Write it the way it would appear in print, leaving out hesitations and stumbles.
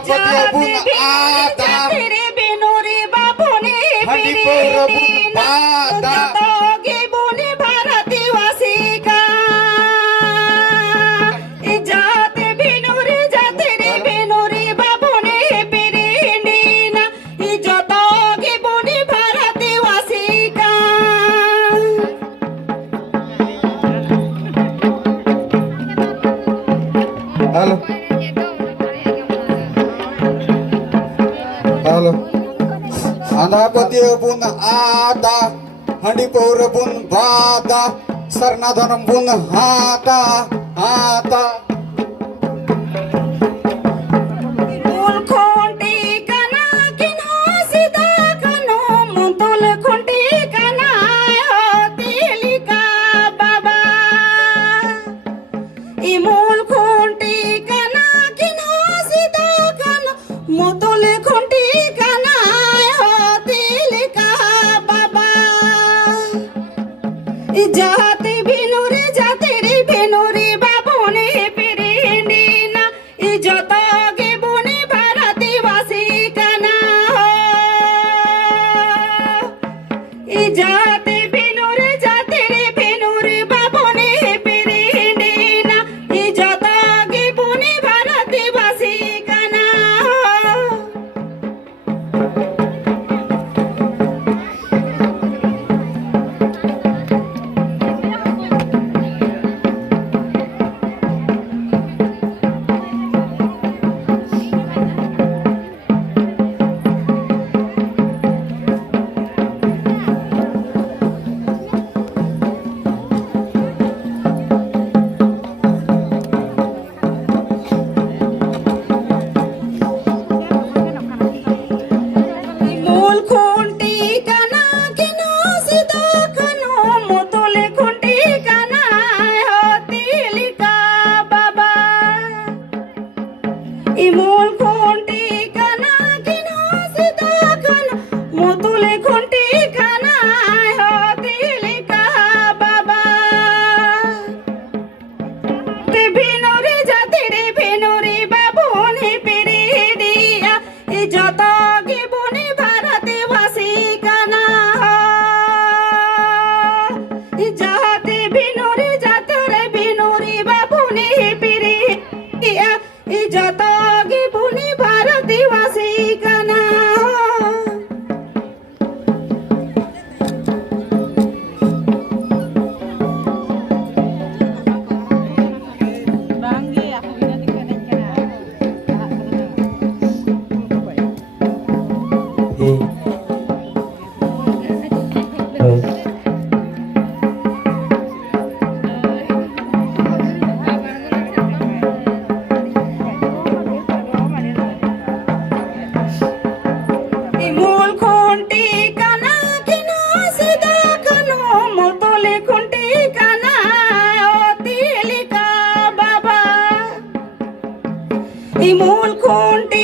Pati bun ada Jatire binuri babune Hani pura bun bada Togi bune bharati wasika Jate binuri babune pirindina Togi bune bharati wasika Halo Halo Anda pati bun ada Hani pura bun bada Sarnadhanam bun hata hata Mul khonti kana kino sida kano muntul khonti kana tilika baba Imul khonti kana kino sida kano muntul khonti kana tilika baba Jate re binuri babune pirindina Jotogi bune bharati wasikana Jate re binuri babune pirindina Jotogi bune bharati wasikana Mul khonti kana kino sida kano mutule khonti kana tilika baba Imul khonti kana kino sida kano mutule khonti kana tilika baba Jatire binuri babune piridiya Jotogi bune bharati wasikana Jatire binuri babune piridiya Jotogi bune bharati wasikana Imul khonti kana kino sida kano mutule khonti kana tilika baba Imul khonti